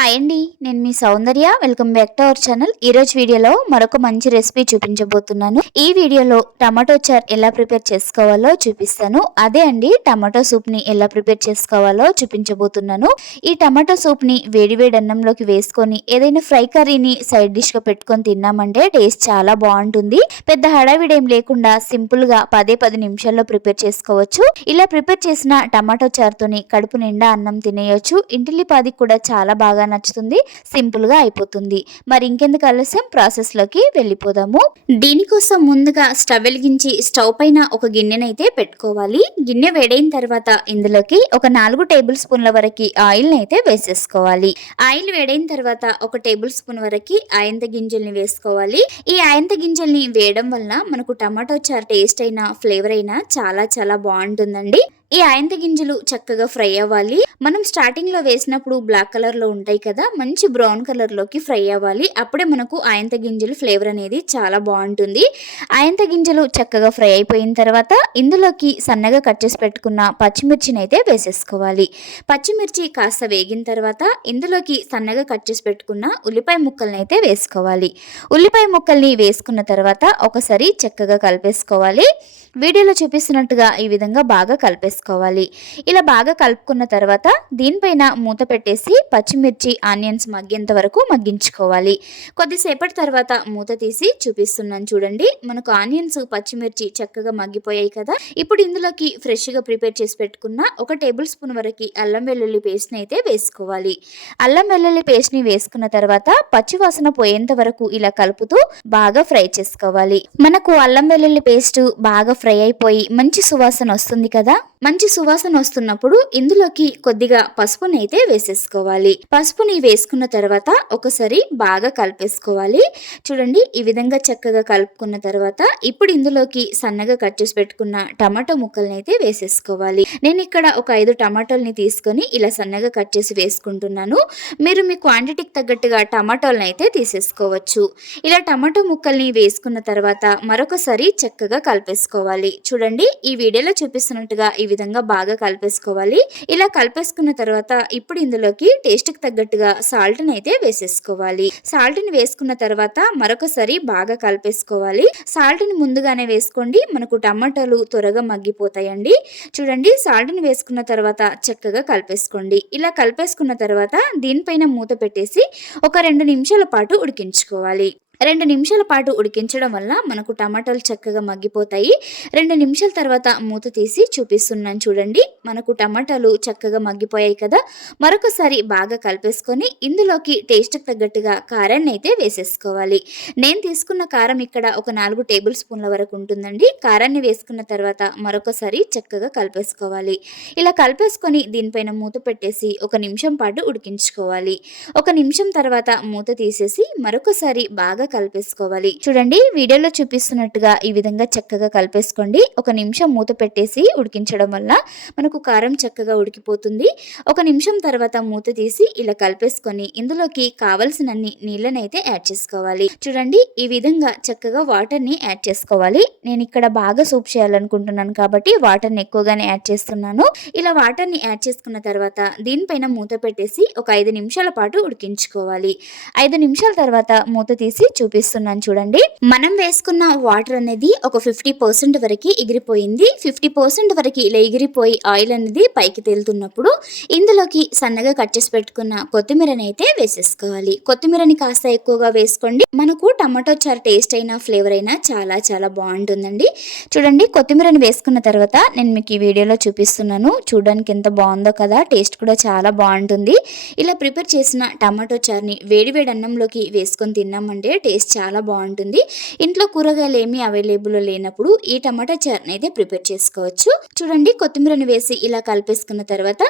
Hi అండి నేను మీ Soundarya. Welcome back to our channel ఈ రోజు వీడియోలో మరొక మంచి రెసిపీ చూపించబోతున్నాను. ఈ వీడియోలో టమాటో చార్ ఎలా ప్రిపేర్ చేసుకోవాలో చూపిస్తాను. అదే అండి టమాటో సూప్ని ఎలా ప్రిపేర్ చేసుకోవాలో చూపించబోతున్నాను. ఈ టమాటో సూప్ని వేడి వేడి అన్నంలోకి వేసుకొని ఏదైనా ఫ్రై కర్రీని సైడ్ డిష్గా పెట్టుకొని తిన్నామంటే టేస్ట్ చాలా బాగుంటుంది. పెద్ద హడావిడేం లేకుండా సింపుల్గా పదే పది నిమిషాల్లో ప్రిపేర్ చేసుకోవచ్చు. ఇలా ప్రిపేర్ చేసిన టమాటో చార్తోని కడుపు నిండా అన్నం తినేయొచ్చు. ఇంటిల్లిపాది కూడా చాలా బాగా నచ్చుతుంది సింపుల్గా అయిపోతుంది. మరి ఇంకెందుకు ఆలస్యం? ప్రాసెస్లోకి వెళ్ళిపోదాము. దీనికోసం ముందుగా స్టవ్ వెలిగించి స్టవ్ పైన ఒక గిన్నెనైతే పెట్టుకోవాలి. గిన్నె వేడైన తర్వాత ఇందులోకి ఒక నాలుగు టేబుల్ స్పూన్ల వరకు ఆయిల్ అయితే వేసేసుకోవాలి. ఆయిల్ వేడైన తర్వాత ఒక టేబుల్ స్పూన్ వరకు ఆయంత గింజల్ని వేసుకోవాలి. ఈ ఆయంత గింజల్ని వేయడం వల్ల మనకు టమాటో చారు టేస్ట్ అయినా ఫ్లేవర్ అయినా చాలా చాలా బాగుంటుందండి. ఈ ఆయంత గింజలు చక్కగా ఫ్రై అవ్వాలి. మనం స్టార్టింగ్లో వేసినప్పుడు బ్లాక్ కలర్లో ఉంటాయి కదా మంచి బ్రౌన్ కలర్లోకి ఫ్రై అవ్వాలి. అప్పుడే మనకు ఆయంత గింజలు ఫ్లేవర్ అనేది చాలా బాగుంటుంది. ఆయంత గింజలు చక్కగా ఫ్రై అయిపోయిన తర్వాత ఇందులోకి సన్నగా కట్ చేసి పెట్టుకున్న పచ్చిమిర్చిని అయితే వేసేసుకోవాలి. పచ్చిమిర్చి కాస్త వేగిన తర్వాత ఇందులోకి సన్నగా కట్ చేసి పెట్టుకున్న ఉల్లిపాయ ముక్కల్ని అయితే వేసుకోవాలి. ఉల్లిపాయ ముక్కల్ని వేసుకున్న తర్వాత ఒకసారి చక్కగా కలిపేసుకోవాలి. వీడియోలో చూపిస్తున్నట్టుగా ఈ విధంగా బాగా కలిపేసుకోవాలి. ఇలా బాగా కలుపుకున్న తర్వాత దీనిపైన మూత పెట్టేసి పచ్చిమిర్చి ఆనియన్స్ మగ్గేంత వరకు మగ్గించుకోవాలి. కొద్దిసేపటి తర్వాత మూత తీసి చూపిస్తున్నాను చూడండి. మనకు ఆనియన్స్ పచ్చిమిర్చి చక్కగా మగ్గిపోయాయి కదా. ఇప్పుడు ఇందులోకి ఫ్రెష్గా ప్రిపేర్ చేసి పెట్టుకున్న ఒక టేబుల్ స్పూన్ వరకు అల్లం వెల్లుల్లి పేస్ట్ని అయితే వేసుకోవాలి. అల్లం వెల్లుల్లి పేస్ట్ని వేసుకున్న తర్వాత పచ్చివాసన పోయేంత వరకు ఇలా కలుపుతూ బాగా ఫ్రై చేసుకోవాలి. మనకు అల్లం వెల్లుల్లి పేస్ట్ బాగా ఫ్రై అయిపోయి మంచి సువాసన వస్తుంది కదా. మంచి సువాసన వస్తున్నప్పుడు ఇందులోకి కొద్దిగా పసుపుని అయితే వేసేసుకోవాలి. పసుపుని వేసుకున్న తర్వాత ఒకసారి బాగా కలిపేసుకోవాలి. చూడండి ఈ విధంగా చక్కగా కలుపుకున్న తర్వాత ఇప్పుడు ఇందులోకి సన్నగా కట్ చేసి పెట్టుకున్న టమాటో ముక్కల్ని అయితే వేసేసుకోవాలి. నేను ఇక్కడ ఒక ఐదు టమాటోల్ని తీసుకొని ఇలా సన్నగా కట్ చేసి వేసుకుంటున్నాను. మీరు మీ క్వాంటిటీకి తగ్గట్టుగా టమాటోల్ని అయితే తీసేసుకోవచ్చు. ఇలా టమాటో ముక్కల్ని వేసుకున్న తర్వాత మరొకసారి చక్కగా కలిపేసుకోవాలి. చూడండి ఈ వీడియోలో చూపిస్తున్నట్టుగా ఈ విధంగా బాగా కలిపేసుకోవాలి. ఇలా కలిపేసుకున్న తర్వాత ఇప్పుడు ఇందులోకి టేస్ట్కి తగ్గట్టుగా సాల్ట్ని అయితే వేసేసుకోవాలి. సాల్ట్ని వేసుకున్న తర్వాత మరొకసారి బాగా కలిపేసుకోవాలి. సాల్ట్ని ముందుగానే వేసుకోండి. మనకు టమాటాలు త్వరగా మగ్గిపోతాయండి. చూడండి సాల్ట్ని వేసుకున్న తర్వాత చక్కగా కలిపేసుకోండి. ఇలా కలిపేసుకున్న తర్వాత దీనిపైన మూత పెట్టేసి ఒక రెండు నిమిషాల పాటు ఉడికించుకోవాలి. రెండు నిమిషాల పాటు ఉడికించడం వల్ల మనకు టమాటాలు చక్కగా మగ్గిపోతాయి. రెండు నిమిషాల తర్వాత మూత తీసి చూపిస్తున్నాను చూడండి. మనకు టమాటాలు చక్కగా మగ్గిపోయాయి కదా. మరొకసారి బాగా కలిపేసుకొని ఇందులోకి టేస్ట్కి తగ్గట్టుగా కారాన్ని అయితే వేసేసుకోవాలి. నేను తీసుకున్న కారం ఇక్కడ ఒక నాలుగు టేబుల్ స్పూన్ల వరకు ఉంటుందండి. కారాన్ని వేసుకున్న తర్వాత మరొకసారి చక్కగా కలిపేసుకోవాలి. ఇలా కలిపేసుకొని దీనిపైన మూత పెట్టేసి ఒక నిమిషం పాటు ఉడికించుకోవాలి. ఒక నిమిషం తర్వాత మూత తీసేసి మరొకసారి బాగా కలిపేసుకోవాలి. చూడండి వీడియోలో చూపిస్తున్నట్టుగా ఈ విధంగా చక్కగా కలిపేసుకోండి. ఒక నిమిషం మూత పెట్టేసి ఉడికించడం వల్ల మనకు కారం చక్కగా ఉడికిపోతుంది. ఒక నిమిషం తర్వాత మూత తీసి ఇలా కలిపేసుకొని ఇందులోకి కావలసినన్ని నీళ్ళనైతే యాడ్ చేసుకోవాలి. చూడండి ఈ విధంగా చక్కగా వాటర్ని యాడ్ చేసుకోవాలి. నేను ఇక్కడ బాగా సూప్ చేయాలనుకుంటున్నాను కాబట్టి వాటర్ని ఎక్కువగానే యాడ్ చేస్తున్నాను. ఇలా వాటర్ని యాడ్ చేసుకున్న తర్వాత దీనిపైన మూత పెట్టేసి ఒక ఐదు నిమిషాల పాటు ఉడికించుకోవాలి. ఐదు నిమిషాల తర్వాత మూత తీసి చూపిస్తున్నాను చూడండి. మనం వేసుకున్న వాటర్ అనేది ఒక ఫిఫ్టీ పర్సెంట్ వరకు ఎగిరిపోయింది. ఫిఫ్టీ పర్సెంట్ వరకు ఇలా ఎగిరిపోయి ఆయిల్ అనేది పైకి తేలుతున్నప్పుడు ఇందులోకి సన్నగా కట్ చేసి పెట్టుకున్న కొత్తిమీరని అయితే వేసేసుకోవాలి. కొత్తిమీరని కాస్త ఎక్కువగా వేసుకోండి. మనకు టమాటో చారు టేస్ట్ అయినా ఫ్లేవర్ అయినా చాలా చాలా బాగుంటుందండి. చూడండి కొత్తిమీరని వేసుకున్న తర్వాత నేను మీకు ఈ వీడియోలో చూపిస్తున్నాను. చూడడానికి ఎంత బాగుందో కదా టేస్ట్ కూడా చాలా బాగుంటుంది. ఇలా ప్రిపేర్ చేసిన టమాటో చారుని వేడి వేడి అన్నంలోకి వేసుకొని తిన్నామంటే టేస్ట్ చాలా బాగుంటుంది. ఇంట్లో కూరగాయలు ఏమీ అవైలబుల్ లేనప్పుడు ఈ టమాటా చట్నీ అయితే ప్రిపేర్ చేసుకోవచ్చు. చూడండి కొత్తిమీరని వేసి ఇలా కలిపేసుకున్న తర్వాత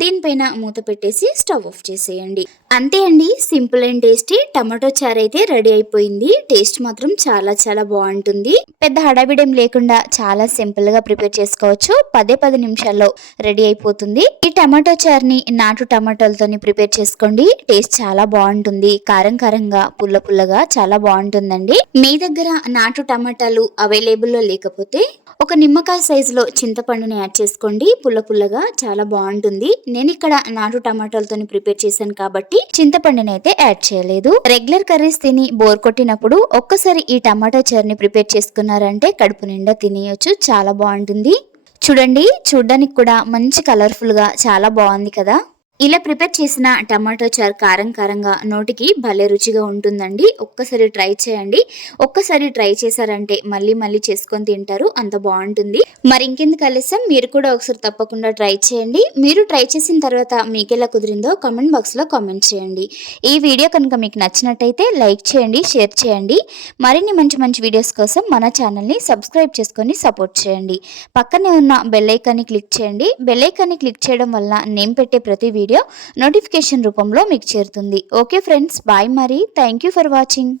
దీనిపైన మూత పెట్టేసి స్టవ్ ఆఫ్ చేసేయండి. అంతే అండి సింపుల్ అండ్ టేస్టీ టమాటో చారు అయితే రెడీ అయిపోయింది. టేస్ట్ మాత్రం చాలా చాలా బాగుంటుంది. పెద్ద హడావిడేం లేకుండా చాలా సింపుల్గా ప్రిపేర్ చేసుకోవచ్చు. పదే పది నిమిషాల్లో రెడీ అయిపోతుంది. ఈ టమాటో చారుని నాటు టమాటాలతో ప్రిపేర్ చేసుకోండి. టేస్ట్ చాలా బాగుంటుంది. కారం కారంగా పుల్ల పుల్లగా చాలా బాగుంటుందండి. మీ దగ్గర నాటు టమాటాలు అవైలబుల్లో లేకపోతే ఒక నిమ్మకాయ సైజులో చింతపండుని యాడ్ చేసుకోండి. పుల్ల పుల్లగా చాలా బాగుంటుంది. నేను ఇక్కడ నాటు టమాటాలతో ప్రిపేర్ చేశాను కాబట్టి చింతపండుని అయితే యాడ్ చేయలేదు. రెగ్యులర్ కర్రీస్ తిని బోర్ కొట్టినప్పుడు ఒక్కసారి ఈ టమాటా చర్ని ప్రిపేర్ చేసుకున్నారంటే కడుపు నిండా తినేయొచ్చు. చాలా బాగుంటుంది. చూడండి చూడ్డానికి కూడా మంచి కలర్ఫుల్గా చాలా బాగుంది కదా. ఇలా ప్రిపేర్ చేసిన టమాటో చారు కారం కారంగా నోటికి భలే రుచిగా ఉంటుందండి. ఒక్కసారి ట్రై చేయండి. ఒక్కసారి ట్రై చేశారంటే మళ్ళీ మళ్ళీ చేసుకొని తింటారు. అంత బాగుంటుంది. మరి ఇంకెందుకు ఆలస్యం? మీరు కూడా ఒకసారి తప్పకుండా ట్రై చేయండి. మీరు ట్రై చేసిన తర్వాత మీకు ఎలా కుదిరిందో కామెంట్ బాక్స్లో కామెంట్ చేయండి. ఈ వీడియో కనుక మీకు నచ్చినట్టయితే లైక్ చేయండి షేర్ చేయండి. మరిన్ని మంచి మంచి వీడియోస్ కోసం మన ఛానల్ని సబ్స్క్రైబ్ చేసుకొని సపోర్ట్ చేయండి. పక్కనే ఉన్న బెల్ ఐకాన్ని క్లిక్ చేయండి. బెల్ ఐకాన్ని క్లిక్ చేయడం వల్ల నేను పెట్టే ప్రతి వీడియో నోటిఫికేషన్ రూపంలో మీకు చేరుతుంది. ఓకే ఫ్రెండ్స్ బాయ్ మరి. Thank you for watching